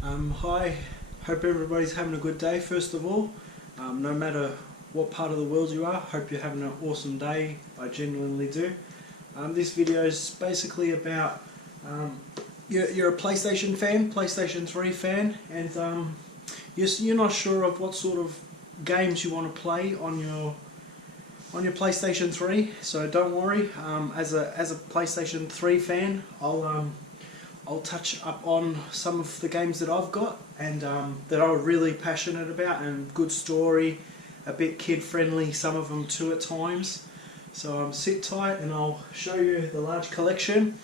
Hi, hope everybody's having a good day first of all. No matter what part of the world you are, hope you're having an awesome day. I genuinely do. This video is basically about you're a PlayStation fan, PlayStation 3 fan, and you're not sure of what sort of games you want to play on your PlayStation 3. So don't worry. As a PlayStation 3 fan, I'll touch up on some of the games that I've got and that I'm really passionate about, and good story, a bit kid friendly, some of them too at times. So sit tight and I'll show you the large collection.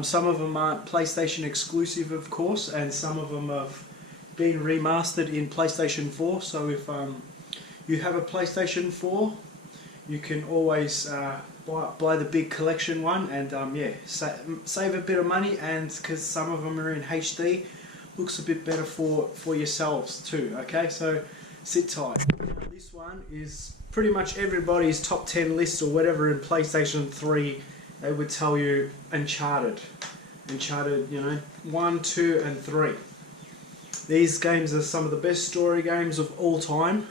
Some of them aren't PlayStation exclusive, of course, and some of them have been remastered in PlayStation 4. So if you have a PlayStation 4, you can always buy the big collection one, and yeah, save a bit of money, and because some of them are in HD, looks a bit better for yourselves too. Okay, so sit tight. Now, this one is pretty much everybody's top 10 list or whatever in PlayStation 3. They would tell you Uncharted, you know, 1, 2 and 3. These games are some of the best story games of all time.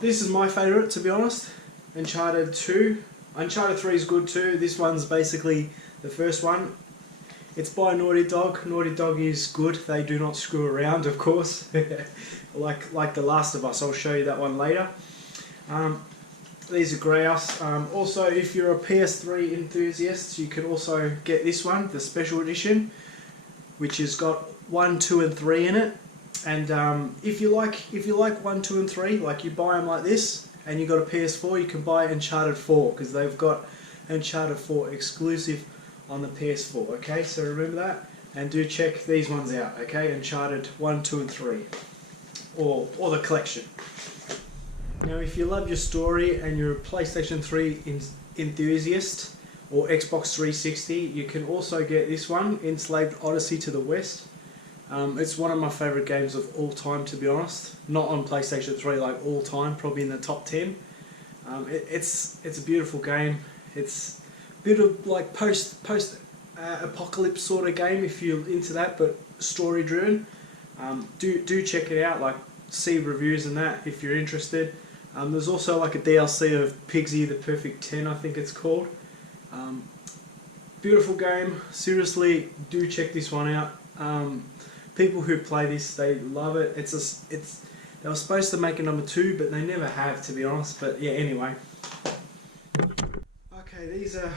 This is my favourite, to be honest. Uncharted 2. Uncharted 3 is good too. This one's basically the first one. It's by Naughty Dog. Naughty Dog is good. They do not screw around, of course. like The Last of Us. I'll show you that one later. These are grouse. Also, if you're a PS3 enthusiast, you can also get this one, the special edition, which has got 1, 2 and 3 in it. And if you like 1, 2 and 3, like you buy them like this, and you got a PS4, you can buy Uncharted 4, because they've got Uncharted 4 exclusive on the PS4. Okay, so remember that, and do check these ones out. Okay, Uncharted 1, 2 and 3, or the collection. Now, if you love your story and you're a PlayStation 3 enthusiast or Xbox 360, you can also get this one, Enslaved Odyssey to the West. It's one of my favourite games of all time, to be honest. Not on PlayStation 3, like all time, probably in the top 10. It's a beautiful game. It's a bit of like post apocalypse sort of game if you're into that, but story driven. Do check it out. Like, see reviews and that if you're interested. There's also like a DLC of Ps3, the Perfect 10, I think it's called. Beautiful game. Seriously, do check this one out. People who play this, they love it. They were supposed to make a number 2, but they never have, to be honest. But yeah, anyway. Okay, these are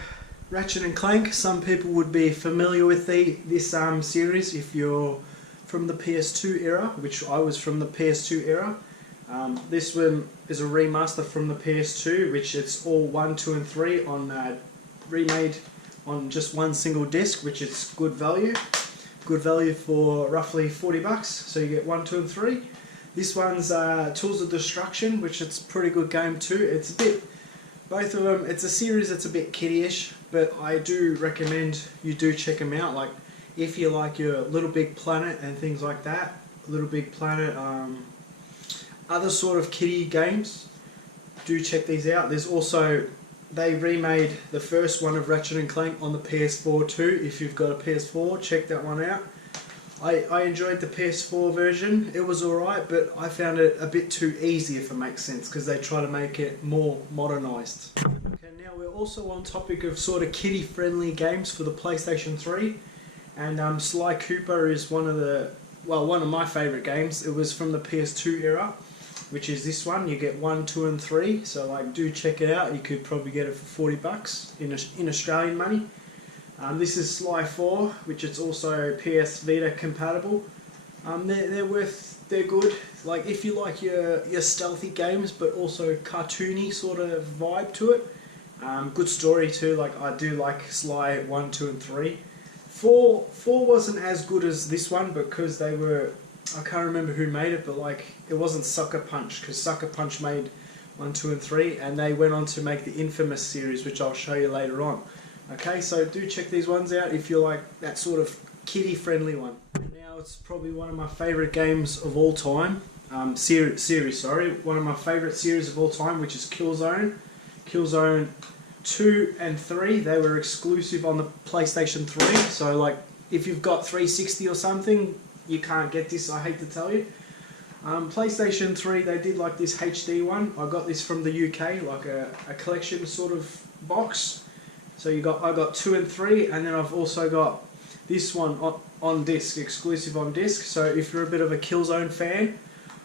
Ratchet and Clank. Some people would be familiar with this series if you're from the PS2 era, which I was from the PS2 era. This one is a remaster from the PS2, which it's all 1, 2 and 3 on remade on just one single disc, which is good value. Good value for roughly $40, so you get 1, 2 and 3. This one's Tools of Destruction, which it's a pretty good game too. It's a bit, both of them, it's a series that's a bit kiddie-ish, but I do recommend you do check them out. Like, if you like your Little Big Planet and things like that, Little Big Planet, other sort of kiddie games, do check these out. There's also, they remade the first one of Ratchet and Clank on the PS4 too. If you've got a PS4, check that one out. I enjoyed the PS4 version. It was alright, but I found it a bit too easy, if it makes sense, because they try to make it more modernised. Okay, now we're also on topic of sort of kiddie-friendly games for the PlayStation 3, and Sly Cooper is one of my favourite games. It was from the PS2 era, which is this one. You get 1, 2 and 3, so like, do check it out. You could probably get it for $40 in Australian money. This is Sly 4, which is also PS Vita compatible. They're good. Like, if you like your stealthy games but also cartoony sort of vibe to it. Good story too. Like, I do like Sly 1, 2 and 3. 4 wasn't as good as this one because they were, I can't remember who made it, but like, it wasn't Sucker Punch, because Sucker Punch made 1, 2 and 3, and they went on to make the infamous series, which I'll show you later on. Okay, so do check these ones out if you like that sort of kiddie friendly one. Now, it's probably one of my favourite games of all time, series, one of my favourite series of all time, which is Killzone. Killzone 2 and 3, they were exclusive on the PlayStation 3, so like, if you've got 360 or something, you can't get this, I hate to tell you. PlayStation 3, they did like this HD one. I got this from the UK, like a collection sort of box. So I got 2 and 3, and then I've also got this one on disc, exclusive on disc. So if you're a bit of a Killzone fan,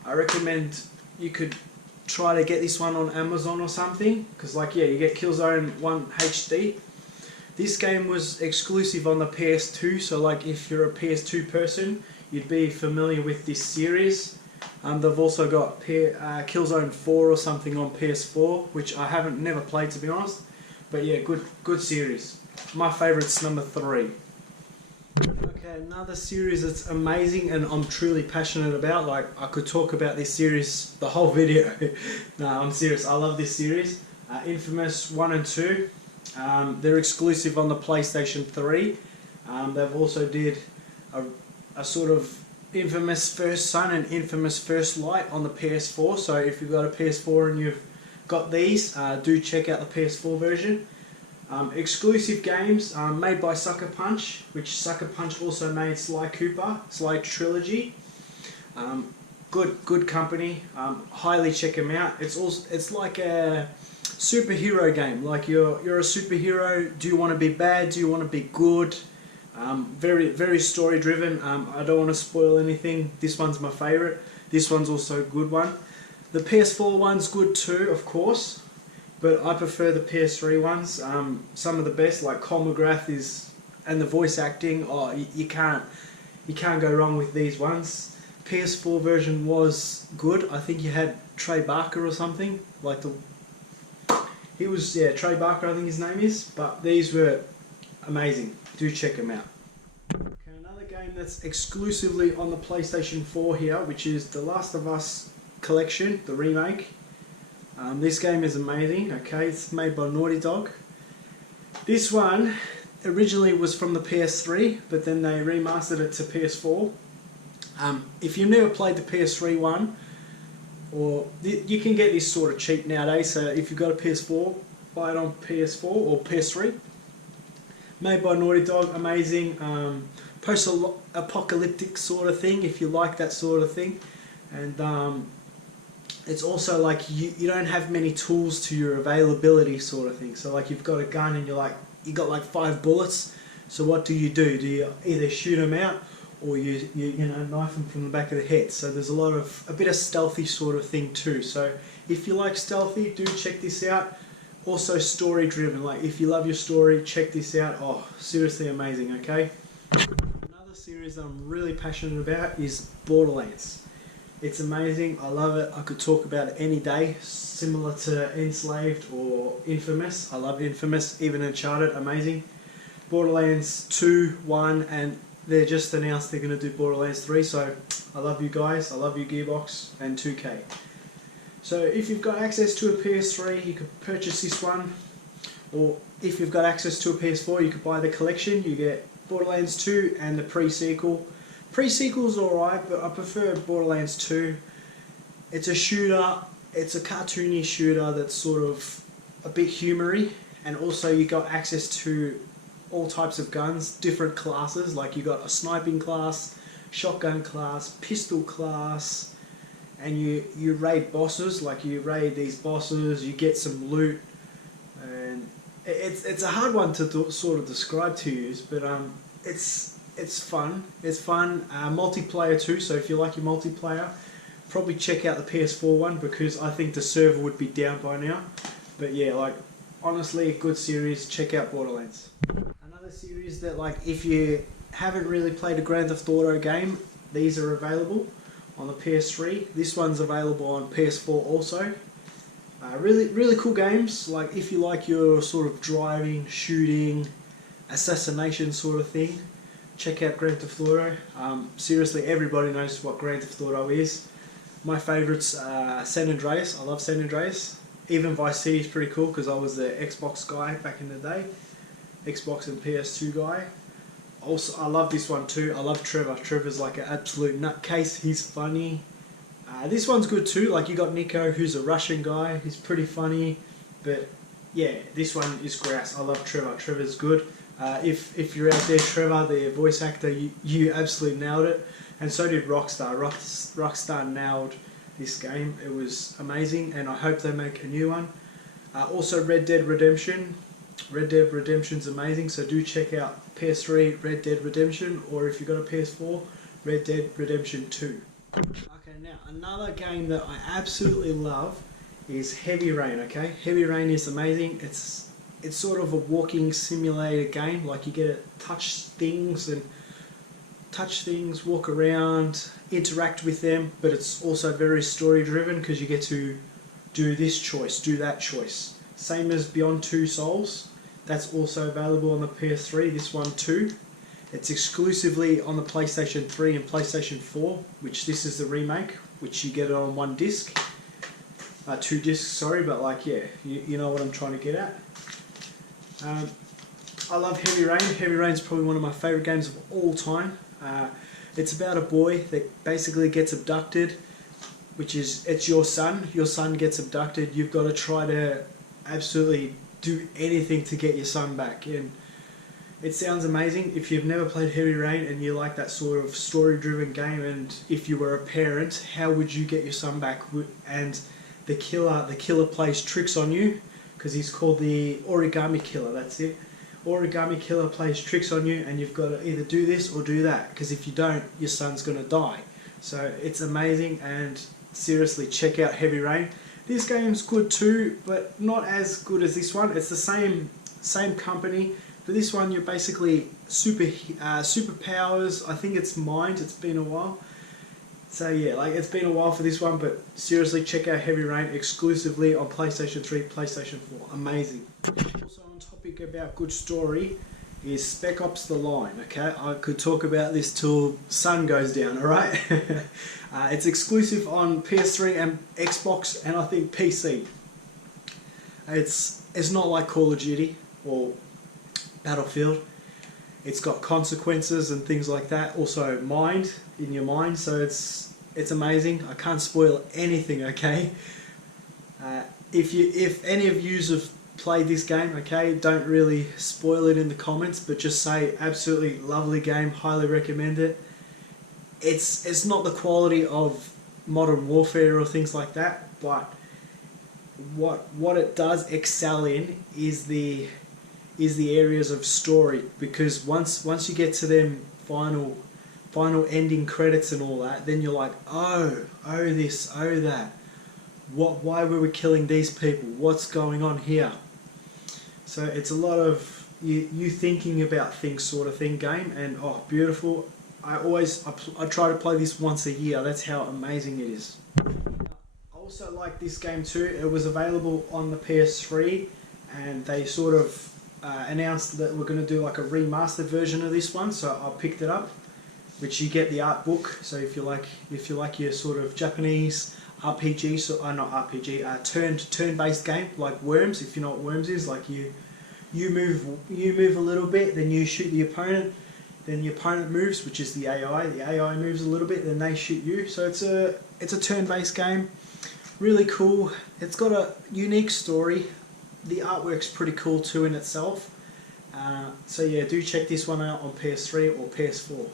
I recommend you could try to get this one on Amazon or something, because like, yeah, you get Killzone 1 HD. This game was exclusive on the PS2, so like if you're a PS2 person, you'd be familiar with this series. They've also got Killzone 4 or something on PS4, which I haven't never played, to be honest. But yeah, good series. My favourite's number 3. Okay, another series that's amazing and I'm truly passionate about. Like, I could talk about this series the whole video. No, I'm serious. I love this series. Infamous 1 and 2. They're exclusive on the PlayStation 3. They've also did a sort of Infamous First Son and Infamous First Light on the PS4. So if you've got a PS4 and you've got these, do check out the PS4 version. Exclusive games made by Sucker Punch, which Sucker Punch also made Sly Cooper, Sly Trilogy. Good company. Highly check them out. It's like a superhero game. Like you're a superhero. Do you want to be bad? Do you want to be good? Very story driven. I don't want to spoil anything. This one's my favourite. This one's also a good one. The PS4 one's good too, of course, but I prefer the PS3 ones. Some of the best, like Cole McGrath and the voice acting. Oh, you can't go wrong with these ones. PS4 version was good. I think you had Trey Barker or something. Trey Barker, I think his name is. But these were amazing. Do check them out. Okay, another game that's exclusively on the PlayStation 4 here, which is The Last of Us Collection, the remake. This game is amazing. Okay, it's made by Naughty Dog. This one originally was from the PS3, but then they remastered it to PS4. If you've never played the PS3 one, or you can get this sort of cheap nowadays, so if you've got a PS4, buy it on PS4 or PS3. Made by Naughty Dog, amazing. Post-apocalyptic sort of thing, if you like that sort of thing. And it's also like you don't have many tools to your availability sort of thing. So like you've got a gun and you got like 5 bullets. So what do? Do you either shoot them out or you knife them from the back of the head? So there's a bit of stealthy sort of thing too. So if you like stealthy, do check this out. Also story driven. Like if you love your story, check this out. Oh, seriously amazing. Okay. Another series that I'm really passionate about is Borderlands. It's amazing. I love it. I could talk about it any day. Similar to Enslaved or Infamous. I love Infamous. Even Uncharted, amazing. Borderlands 2, 1, and they just announced they're going to do Borderlands 3. So I love you guys. I love you Gearbox and 2K. So if you've got access to a PS3, you could purchase this one. Or if you've got access to a PS4, you could buy the collection. You get Borderlands 2 and the pre-sequel. Pre-sequel's alright, but I prefer Borderlands 2. It's a shooter, it's a cartoony shooter that's sort of a bit humoury, and also you got access to all types of guns, different classes, like you got a sniping class, shotgun class, pistol class, and you raid bosses, like you raid these bosses, you get some loot, and it's a hard one to sort of describe to you, but it's fun. It's fun. Multiplayer too, so if you like your multiplayer, probably check out the PS4 one, because I think the server would be down by now. But yeah, like honestly, a good series. Check out Borderlands. Another series that, like, if you haven't really played a Grand Theft Auto game, these are available on the PS3. This one's available on PS4 also. Really cool games. Like if you like your sort of driving, shooting, assassination sort of thing, check out Grand Theft Auto. Seriously, everybody knows what Grand Theft Auto is. My favourite's San Andreas. I love San Andreas. Even Vice City is pretty cool because I was the Xbox guy back in the day. Xbox and PS2 guy. Also, I love this one too. I love Trevor. Trevor's like an absolute nutcase. He's funny. This one's good too. Like you got Nico, who's a Russian guy. He's pretty funny. But yeah, this one is grass. I love Trevor. Trevor's good. If you're out there, Trevor, the voice actor, you absolutely nailed it, and so did Rockstar. Rockstar nailed this game. It was amazing, and I hope they make a new one. Also, Red Dead Redemption. Red Dead Redemption's amazing, so do check out PS3 Red Dead Redemption, or if you've got a PS4, Red Dead Redemption 2. Okay, now another game that I absolutely love is Heavy Rain. Okay, Heavy Rain is amazing. It's sort of a walking simulator game. Like, you get to touch things, walk around, interact with them, but it's also very story driven because you get to do this choice, do that choice. Same as Beyond Two Souls. That's also available on the PS3, this one too. It's exclusively on the PlayStation 3 and PlayStation 4, which this is the remake, which you get it on one disc. 2 discs, sorry, but like, yeah, you know what I'm trying to get at. I love Heavy Rain. Heavy Rain is probably one of my favourite games of all time. It's about a boy that basically gets abducted, it's your son. Your son gets abducted. You've got to try to absolutely do anything to get your son back. And it sounds amazing. If you've never played Heavy Rain and you like that sort of story-driven game, and if you were a parent, how would you get your son back? And the killer plays tricks on you, because he's called the Origami Killer. That's it. Origami Killer plays tricks on you, and you've got to either do this or do that, because if you don't, your son's going to die. So it's amazing, and seriously, check out Heavy Rain. This game's good too, but not as good as this one. It's the same company. For this one, you're basically superpowers. I think it's Mind. It's been a while. So yeah, like, it's been a while for this one, but seriously, check out Heavy Rain exclusively on PlayStation 3, PlayStation 4. Amazing. Also on topic about good story is Spec Ops The Line. Okay, I could talk about this till sun goes down. All right. It's exclusive on PS3 and Xbox, and I think PC. It's not like Call of Duty or Battlefield. It's got consequences and things like that. Also, mind in your mind. So it's amazing. I can't spoil anything. Okay. If any of you have played this game, okay, don't really spoil it in the comments, but just say absolutely lovely game. Highly recommend it. It's not the quality of Modern Warfare or things like that, but what it does excel in is the areas of story, because once you get to them final ending credits and all that, then you're like, oh this, oh that, why were we killing these people, what's going on here? So it's a lot of you thinking about things sort of thing game, and oh, beautiful. I try to play this once a year. That's how amazing it is. I also like this game too. It was available on the PS3, and they sort of announced that we're going to do like a remastered version of this one. So I picked it up, which you get the art book. So if you like your sort of Japanese RPG, not RPG, turn-based game like Worms. If you know what Worms is, like you move a little bit, then you shoot the opponent. Then the opponent moves, which is the AI. The AI moves a little bit, then they shoot you. So it's a turn-based game. Really cool. It's got a unique story. The artwork's pretty cool too in itself. So yeah, do check this one out on PS3 or PS4.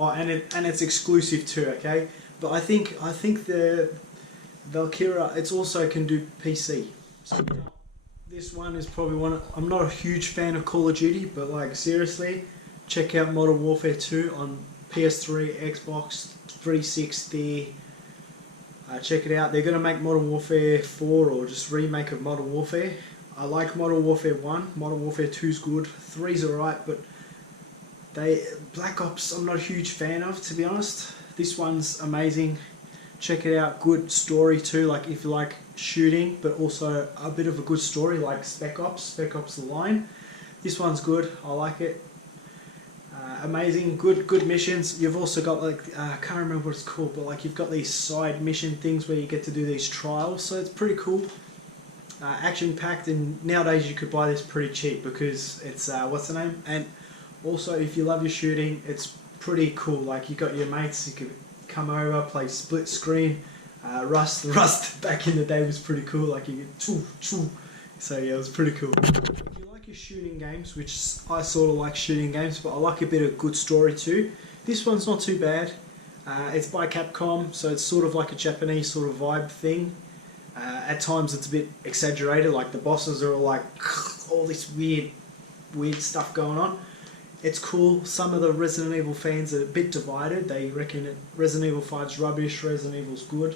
Oh, and it's exclusive too. Okay, but I think the Valkyria, it's also can do PC. So this one is probably one. I'm not a huge fan of Call of Duty, but like, seriously, check out Modern Warfare 2 on PS3, Xbox 360. Check it out. They're going to make Modern Warfare 4 or just remake of Modern Warfare. I like Modern Warfare 1. Modern Warfare 2's good. 3's alright, but Black Ops I'm not a huge fan of, to be honest. This one's amazing. Check it out. Good story too. Like, if you like shooting, but also a bit of a good story, like Spec Ops The Line. This one's good. I like it. Amazing, good missions. You've also got like, I can't remember what it's called, but like, you've got these side mission things where you get to do these trials, so it's pretty cool. Action packed, and nowadays you could buy this pretty cheap because it's what's the name? And also, if you love your shooting, it's pretty cool. Like, you got your mates, you could come over, play split screen. Rust back in the day was pretty cool. Like, you could choo. So yeah, it was pretty cool. If you like your your shooting games, which I sort of like shooting games, but I like a bit of good story too. This one's not too bad. It's by Capcom, so it's sort of like a Japanese sort of vibe thing. At times it's a bit exaggerated, like the bosses are all like all this weird stuff going on. It's cool. Some of the Resident Evil fans are a bit divided. They reckon Resident Evil 5's rubbish, Resident Evil's good.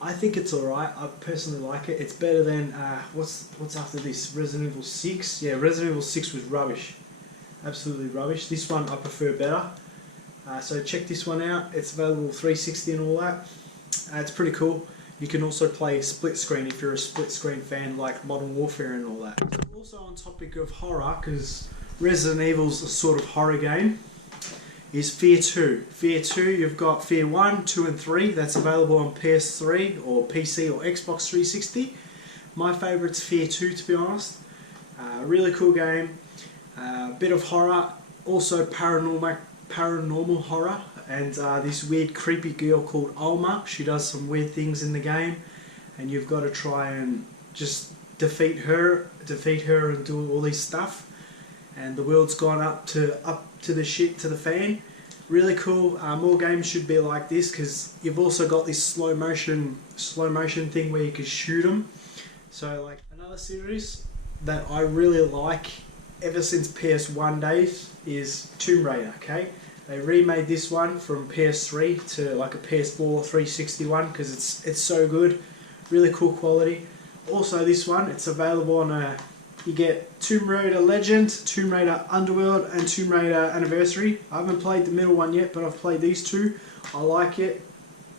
I think it's alright. I personally like it. It's better than, what's after this? Resident Evil 6? Yeah, Resident Evil 6 was rubbish. Absolutely rubbish. This one I prefer better. So check this one out. It's available 360 and all that. It's pretty cool. You can also play split screen if you're a split screen fan like Modern Warfare and all that. Also on topic of horror, because Resident Evil's a sort of horror game, is Fear 2. Fear 2, you've got Fear 1, 2 and 3. That's available on PS3 or PC or Xbox 360. My favourite's Fear 2, to be honest. Really cool game. Bit of horror, also paranormal horror, and this weird creepy girl called Alma. She does some weird things in the game, and you've got to try and just defeat her and do all this stuff. And the world's gone up to the shit, to the fan. Really cool. More games should be like this, because you've also got this slow motion thing where you can shoot them. So like another series that I really like ever since PS1 days is Tomb Raider. Okay, they remade this one from PS3 to like a PS4 360 one because it's so good. Really cool quality. Also this one, it's available on you get Tomb Raider Legend, Tomb Raider Underworld and Tomb Raider Anniversary. I haven't played the middle one yet, but I've played these two. I like it.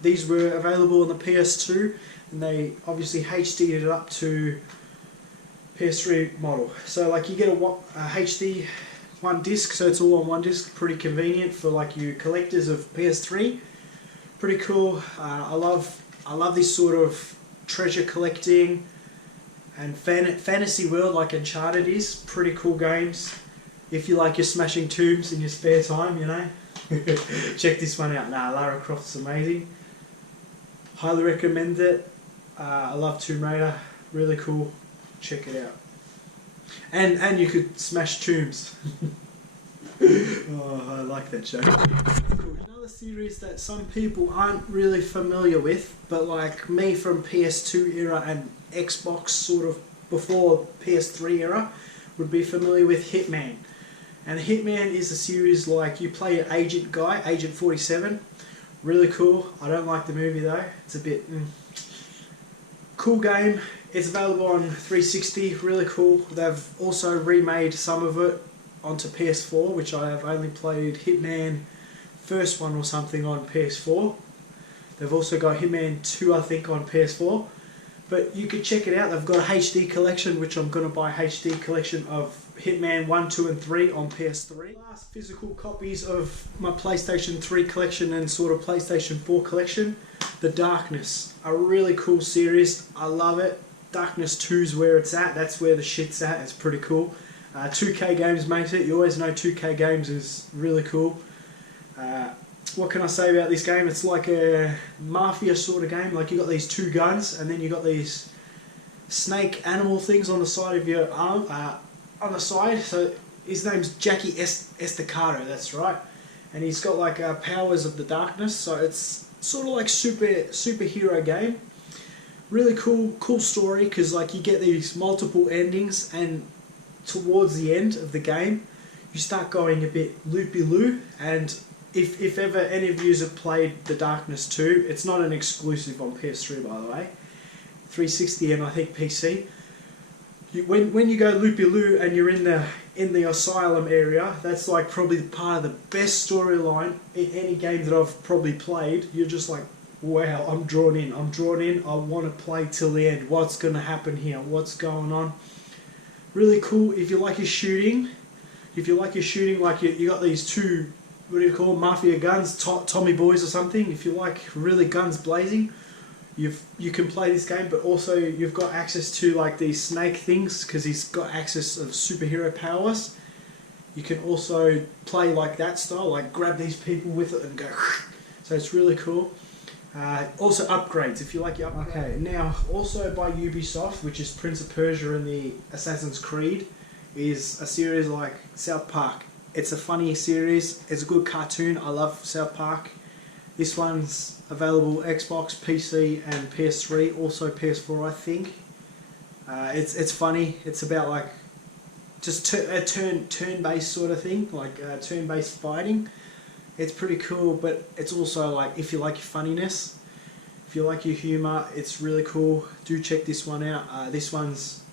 These were available on the PS2 and they obviously HD'd it up to PS3 model. So like you get a HD one disc, so it's all on one disc. Pretty convenient for like you collectors of PS3. Pretty cool. I love this sort of treasure collecting and fantasy world like Uncharted is. Pretty cool games. If you like your smashing tombs in your spare time, you know. Check this one out. Lara Croft's amazing. Highly recommend it. I love Tomb Raider. Really cool. Check it out. And you could smash tombs. Oh, I like that joke. Cool. Another series that some people aren't really familiar with, but like me from PS2 era and Xbox sort of before PS3 era would be familiar with Hitman. And Hitman is a series like you play an agent guy, Agent 47. Really cool. I don't like the movie though. It's a bit cool game. It's available on 360. Really cool. They've also remade some of it onto PS4, which I have only played Hitman first one or something on PS4. They've also got Hitman 2 I think on PS4. But you could check it out. They've got a HD collection, which I'm going to buy a HD collection of Hitman 1, 2 and 3 on PS3. Last physical copies of my PlayStation 3 collection and sort of PlayStation 4 collection. The Darkness. A really cool series. I love it. Darkness 2's where it's at. That's where the shit's at. It's pretty cool. 2K Games makes it. You always know 2K Games is really cool. What can I say about this game? It's like a mafia sort of game. Like you got these two guns and then you got these snake animal things on the side of your arm, on the side. So his name's Jackie Estacado, that's right. And he's got like powers of the darkness. So it's sort of like superhero game. Really cool story because like you get these multiple endings and towards the end of the game you start going a bit loopy-loo. And if ever any of you have played The Darkness 2, it's not an exclusive on PS3 by the way, 360 and I think PC. When you go loopy-loo and you're in the asylum area, that's like probably part of the best storyline in any game that I've probably played. You're just like, wow, I'm drawn in, I want to play till the end. What's going to happen here? What's going on? Really cool. If you like your shooting, like you got these two, what do you call them, mafia guns, Tommy boys or something. If you like really guns blazing, you can play this game, but also you've got access to like these snake things because he's got access of superhero powers. You can also play like that style, like grab these people with it and go. So it's really cool. Also upgrades, if you like your upgrades. Okay, now also by Ubisoft, which is Prince of Persia and the Assassin's Creed, is a series like South Park. It's a funny series, it's a good cartoon, I love South Park. This one's available Xbox, PC and PS3, also PS4 I think. It's funny, it's about like just a turn-based sort of thing, like turn-based fighting. It's pretty cool, but it's also like, if you like your funniness, if you like your humour, it's really cool. Do check this one out. This one's...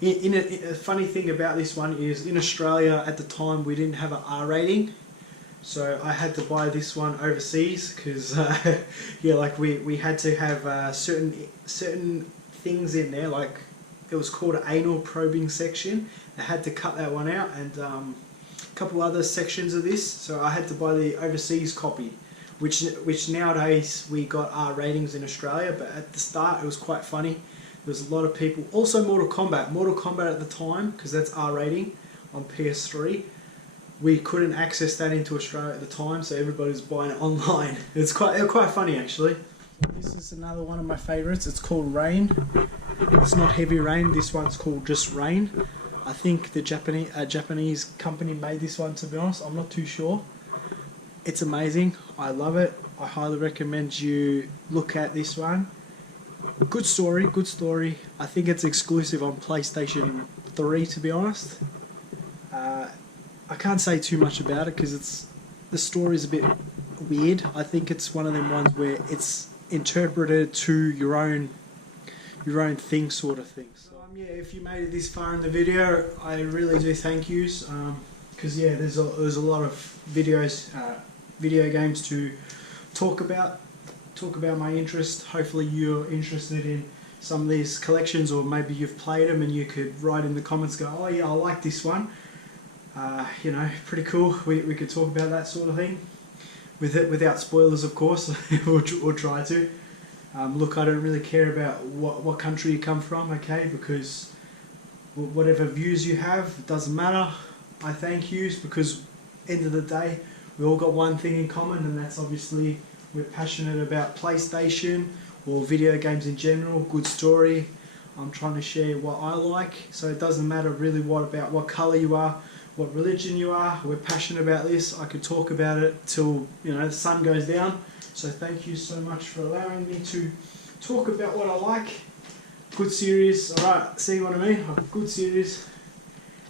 a funny thing about this one is, in Australia at the time we didn't have an R rating, so I had to buy this one overseas because yeah, like we had to have certain things in there, like it was called an anal probing section. I had to cut that one out, and a couple other sections of this, so I had to buy the overseas copy, which nowadays we got R ratings in Australia, but at the start it was quite funny. There was a lot of people. Also Mortal Kombat at the time, because that's R rating on PS3. We couldn't access that into Australia at the time, so everybody was buying it online. It's quite funny actually. This is another one of my favourites. It's called Rain. It's not Heavy Rain. This one's called just Rain. I think the Japanese company made this one, to be honest. I'm not too sure. It's amazing. I love it. I highly recommend you look at this one. Good story, good story. I think it's exclusive on PlayStation 3, to be honest. I can't say too much about it because the story's a bit weird. I think it's one of them ones where it's interpreted to your own thing, sort of thing. So yeah, if you made it this far in the video, I really do thank yous. Because yeah, there's a lot of video games to talk about my interest. Hopefully you're interested in some of these collections, or maybe you've played them and you could write in the comments, go, oh yeah, I like this one. You know, pretty cool. We could talk about that sort of thing without spoilers, of course. we'll try to. Look, I don't really care about what country you come from, okay, because whatever views you have, it doesn't matter. I thank yous, because end of the day we all got one thing in common, and that's obviously we're passionate about PlayStation or video games in general. Good story. I'm trying to share what I like, so it doesn't matter really about what colour you are, what religion you are. We're passionate about this. I could talk about it till the sun goes down. So thank you so much for allowing me to talk about what I like. Good series. Alright, see what I mean? Good series.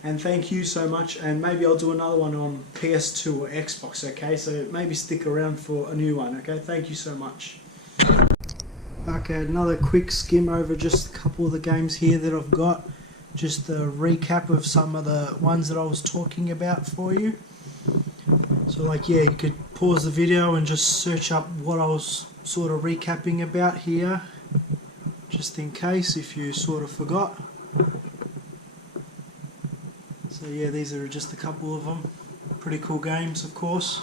And thank you so much, and maybe I'll do another one on PS2 or Xbox, okay? So maybe stick around for a new one, okay? Thank you so much. Okay, another quick skim over just a couple of the games here that I've got. Just a recap of some of the ones that I was talking about for you. So like, yeah, you could pause the video and just search up what I was sort of recapping about here, just in case if you sort of forgot. So yeah, these are just a couple of them. Pretty cool games, of course.